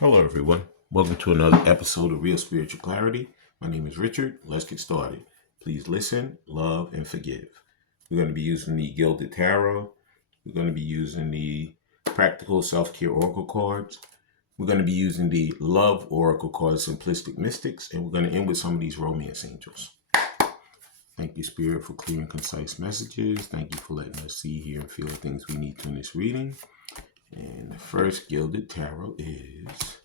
Hello, everyone. Welcome to another episode of Real Spiritual Clarity. My name is Richard. Let's get started. Please listen, love, and forgive. We're going to be using the Gilded Tarot. We're going to be using the Practical Self-Care Oracle cards. We're going to be using the Love Oracle cards, Simplistic Mystics, and we're going to end with some of these Romance Angels. Thank you, Spirit, for clear and concise messages. Thank you for letting us see, hear, and feel the things we need to in this reading. And the first Gilded Tarot is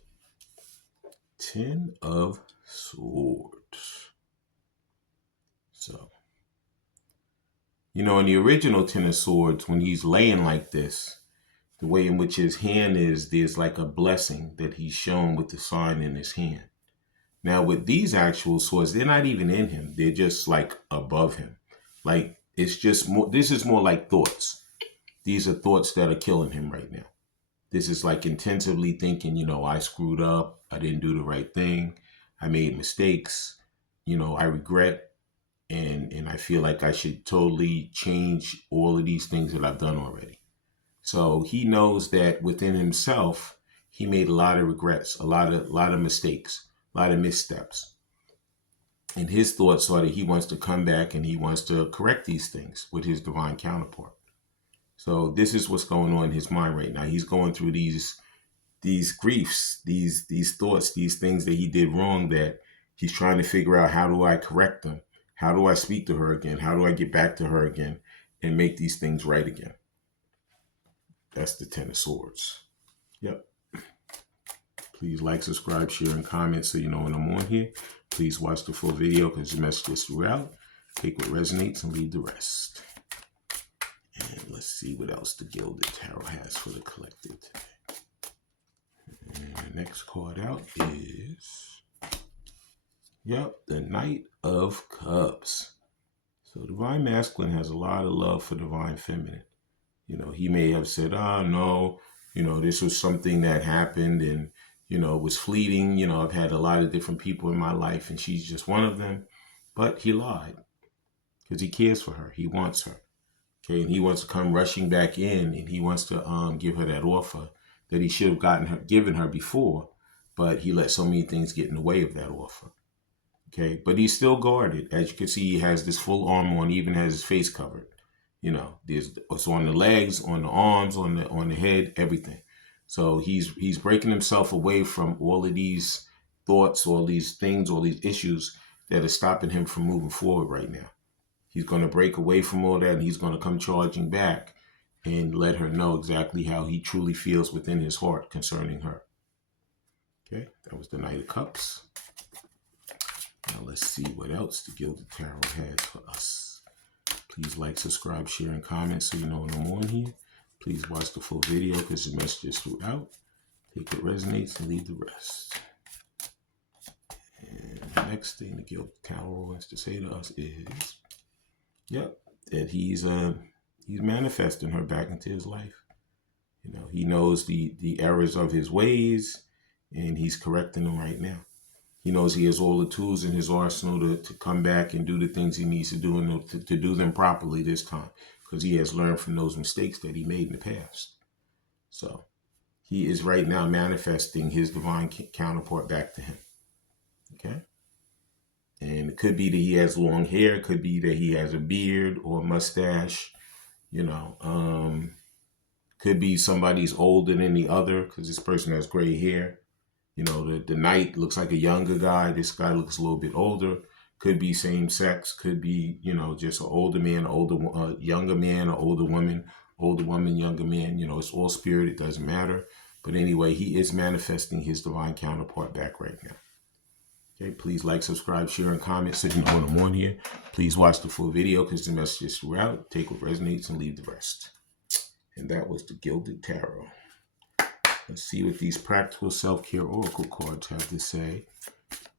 10 of Swords. So, in the original 10 of Swords, when he's laying like this, the way in which his hand is, there's like a blessing that he's shown with the sign in his hand. Now, with these actual swords, they're not even in him. They're just like above him. Like, it's just more, this is more like thoughts. These are thoughts that are killing him right now. This is like intensively thinking, I screwed up. I didn't do the right thing. I made mistakes. I regret. And I feel like I should totally change all of these things that I've done already. So he knows that within himself, he made a lot of regrets, a lot of mistakes, a lot of missteps. And his thoughts are that he wants to come back and he wants to correct these things with his divine counterpart. So this is what's going on in his mind right now. He's going through these griefs, these thoughts, these things that he did wrong that he's trying to figure out, how do I correct them? How do I speak to her again? How do I get back to her again and make these things right again? That's the 10 of Swords. Yep. Please like, subscribe, share, and comment so you know when I'm on here. Please watch the full video because the message is throughout. Take what resonates and leave the rest. And let's see what else the Gilded Tarot has for the collective today. And the next card out is, the Knight of Cups. So Divine Masculine has a lot of love for Divine Feminine. He may have said, no, this was something that happened and, it was fleeting. I've had a lot of different people in my life and she's just one of them. But he lied because he cares for her. He wants her. Okay, and he wants to come rushing back in and he wants to give her that offer that he should have given her before, but he let so many things get in the way of that offer. Okay, but he's still guarded. As you can see, he has this full armor on, even has his face covered. It's on the legs, on the arms, on the head, everything. So he's breaking himself away from all of these thoughts, all these things, all these issues that are stopping him from moving forward right now. He's going to break away from all that and he's going to come charging back and let her know exactly how he truly feels within his heart concerning her. Okay, that was the Knight of Cups. Now let's see what else the Gilded Tarot has for us. Please like, subscribe, share, and comment so you know when I'm on here. Please watch the full video because the message is throughout. Take what resonates and leave the rest. And the next thing the Gilded Tarot wants to say to us is, that he's manifesting her back into his life. He knows the errors of his ways and he's correcting them right now. He knows he has all the tools in his arsenal to come back and do the things he needs to do and to do them properly this time because he has learned from those mistakes that he made in the past. So he is right now manifesting his divine counterpart back to him. Okay? And it could be that he has long hair. It could be that he has a beard or a mustache. Could be somebody's older than the other because this person has gray hair. The knight looks like a younger guy. This guy looks a little bit older. Could be same sex. Could be, just an older man, younger man, or older woman, younger man. It's all spirit. It doesn't matter. But anyway, he is manifesting his divine counterpart back right now. Okay, please like, subscribe, share, and comment so you know when I'm on here. Please watch the full video because the message is throughout. Take what resonates and leave the rest. And that was the Gilded Tarot. Let's see what these Practical Self-Care Oracle cards have to say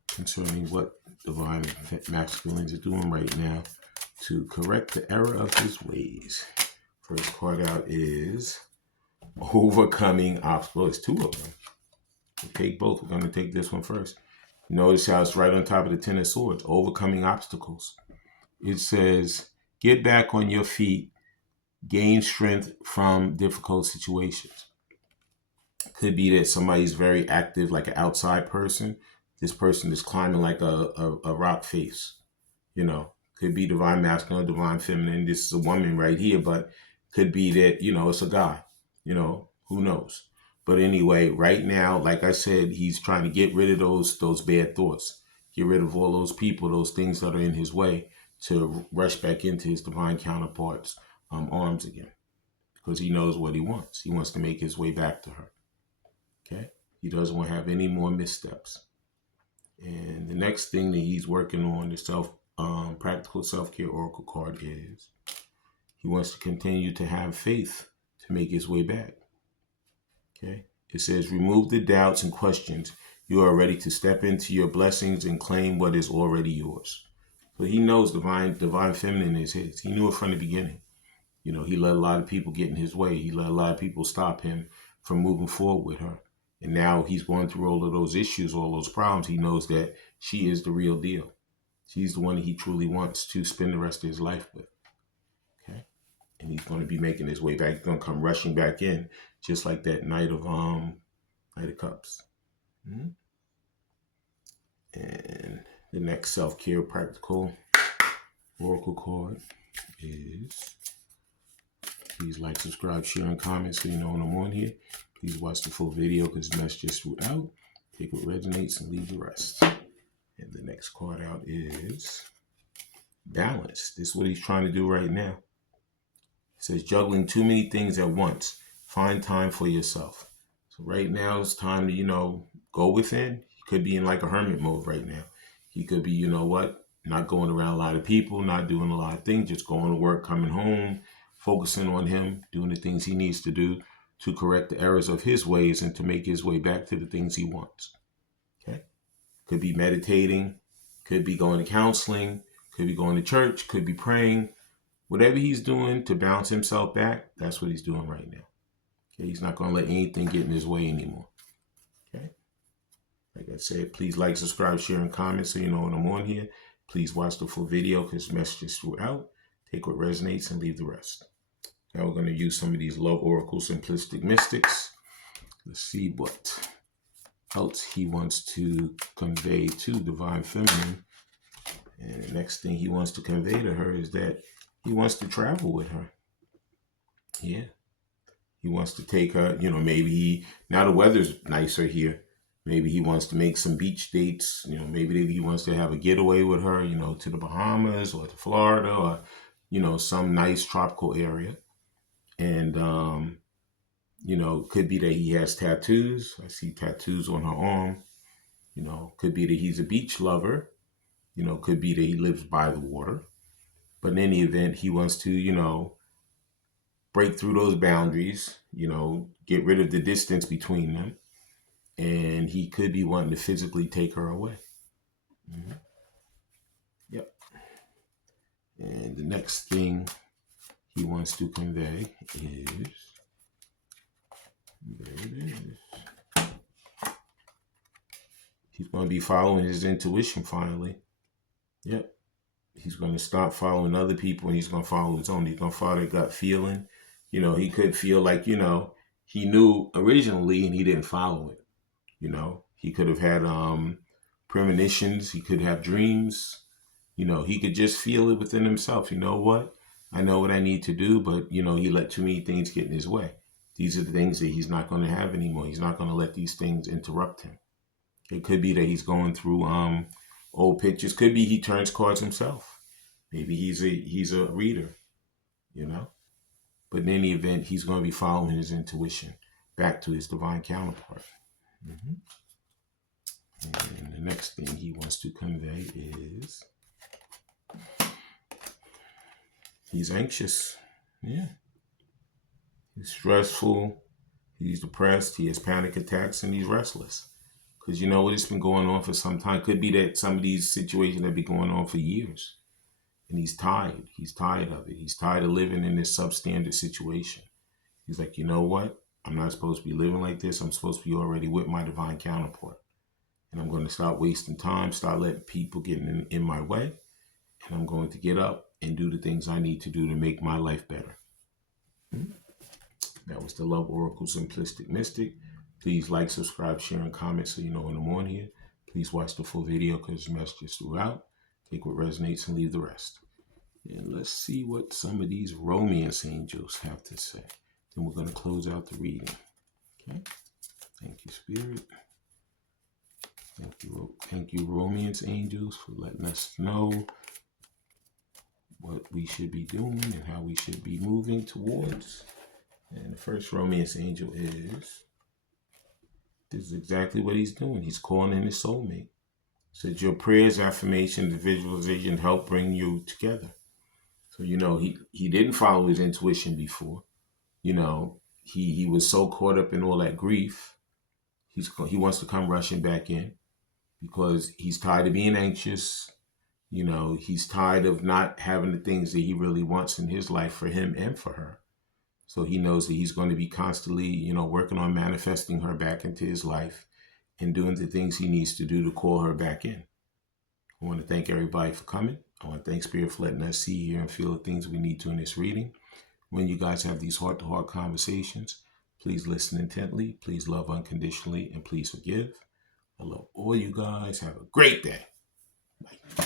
concerning what Divine Masculines are doing right now to correct the error of his ways. First card out is Overcoming Obstacles. There's two of them. We'll take both. We're going to take this one first. Notice how it's right on top of the 10 of Swords, Overcoming Obstacles. It says, get back on your feet, gain strength from difficult situations. Could be that somebody's very active, like an outside person. This person is climbing like a rock face, you know. Could be divine masculine, divine feminine. This is a woman right here, but could be that, you know, it's a guy, you know, who knows. But anyway, right now, like I said, he's trying to get rid of those bad thoughts, get rid of all those people, those things that are in his way, to rush back into his divine counterpart's arms again, because he knows what he wants. He wants to make his way back to her. Okay, he doesn't want to have any more missteps. And the next thing that he's working on, the practical self-care oracle card, is he wants to continue to have faith to make his way back. Okay, it says, remove the doubts and questions. You are ready to step into your blessings and claim what is already yours. So he knows divine feminine is his. He knew it from the beginning. You know, he let a lot of people get in his way. He let a lot of people stop him from moving forward with her. And now he's going through all of those issues, all those problems. He knows that she is the real deal. She's the one that he truly wants to spend the rest of his life with. Okay. And he's going to be making his way back. He's going to come rushing back in, just like that Knight of Cups. Mm-hmm. And the next self-care practical oracle card is, please like, subscribe, share, and comment so you know when I'm on here. Please watch the full video because the message throughout. Take what resonates and leave the rest. And the next card out is balance. This is what he's trying to do right now. It says, juggling too many things at once. Find time for yourself. So right now it's time to, you know, go within. He could be in like a hermit mode right now. He could be, you know what, not going around a lot of people, not doing a lot of things, just going to work, coming home, focusing on him, doing the things he needs to do to correct the errors of his ways and to make his way back to the things he wants. Okay. Could be meditating, could be going to counseling, could be going to church, could be praying. Whatever he's doing to bounce himself back, that's what he's doing right now. Okay. He's not going to let anything get in his way anymore. Okay. Like I said, please like, subscribe, share, and comment so you know when I'm on here. Please watch the full video because messages throughout. Take what resonates and leave the rest. Now we're going to use some of these love oracle simplistic mystics. Let's see what else he wants to convey to divine feminine. And the next thing he wants to convey to her is that he wants to travel with her. Yeah. He wants to take her, you know, maybe now the weather's nicer here. Maybe he wants to make some beach dates. You know, maybe he wants to have a getaway with her, you know, to the Bahamas or to Florida or, you know, some nice tropical area. And, you know, could be that he has tattoos. I see tattoos on her arm. You know, could be that he's a beach lover. You know, could be that he lives by the water. But in any event, he wants to, you know, break through those boundaries, you know, get rid of the distance between them. And he could be wanting to physically take her away. Mm-hmm. Yep. And the next thing he wants to convey is, there it is. He's going to be following his intuition finally. Yep. He's going to stop following other people and he's going to follow his own. He's going to follow that gut feeling. You know, he could feel like, you know, he knew originally and he didn't follow it. You know, he could have had premonitions. He could have dreams. You know, he could just feel it within himself. You know what? I know what I need to do, but, you know, he let too many things get in his way. These are the things that he's not going to have anymore. He's not going to let these things interrupt him. It could be that he's going through old pictures. Could be he turns cards himself. Maybe he's a reader, you know. But in any event, he's going to be following his intuition back to his divine counterpart. Mm-hmm. And the next thing he wants to convey is he's anxious. Yeah. He's stressful. He's depressed. He has panic attacks and he's restless. Because you know what? It's been going on for some time. Could be that some of these situations have been going on for years. And he's tired. He's tired of it. He's tired of living in this substandard situation. He's like, you know what? I'm not supposed to be living like this. I'm supposed to be already with my divine counterpart. And I'm going to stop wasting time, start letting people get in my way. And I'm going to get up and do the things I need to do to make my life better. That was the Love Oracle Simplistic Mystic. Please like, subscribe, share, and comment so you know when I'm on here. Please watch the full video because there's messages throughout. Take what resonates and leave the rest. And let's see what some of these romance angels have to say. Then we're going to close out the reading. Okay. Thank you, Spirit. Thank you, romance angels, for letting us know what we should be doing and how we should be moving towards. And the first romance angel this is exactly what he's doing. He's calling in his soulmate. Said your prayers, affirmation, the visualization help bring you together. So, he didn't follow his intuition before. He was so caught up in all that grief. He wants to come rushing back in because he's tired of being anxious. He's tired of not having the things that he really wants in his life for him and for her. So he knows that he's going to be constantly, working on manifesting her back into his life and doing the things he needs to do to call her back in. I want to thank everybody for coming. I want to thank Spirit for letting us see, hear, and feel the things we need to in this reading. When you guys have these heart-to-heart conversations, please listen intently, please love unconditionally, and please forgive. I love all you guys. Have a great day. Bye.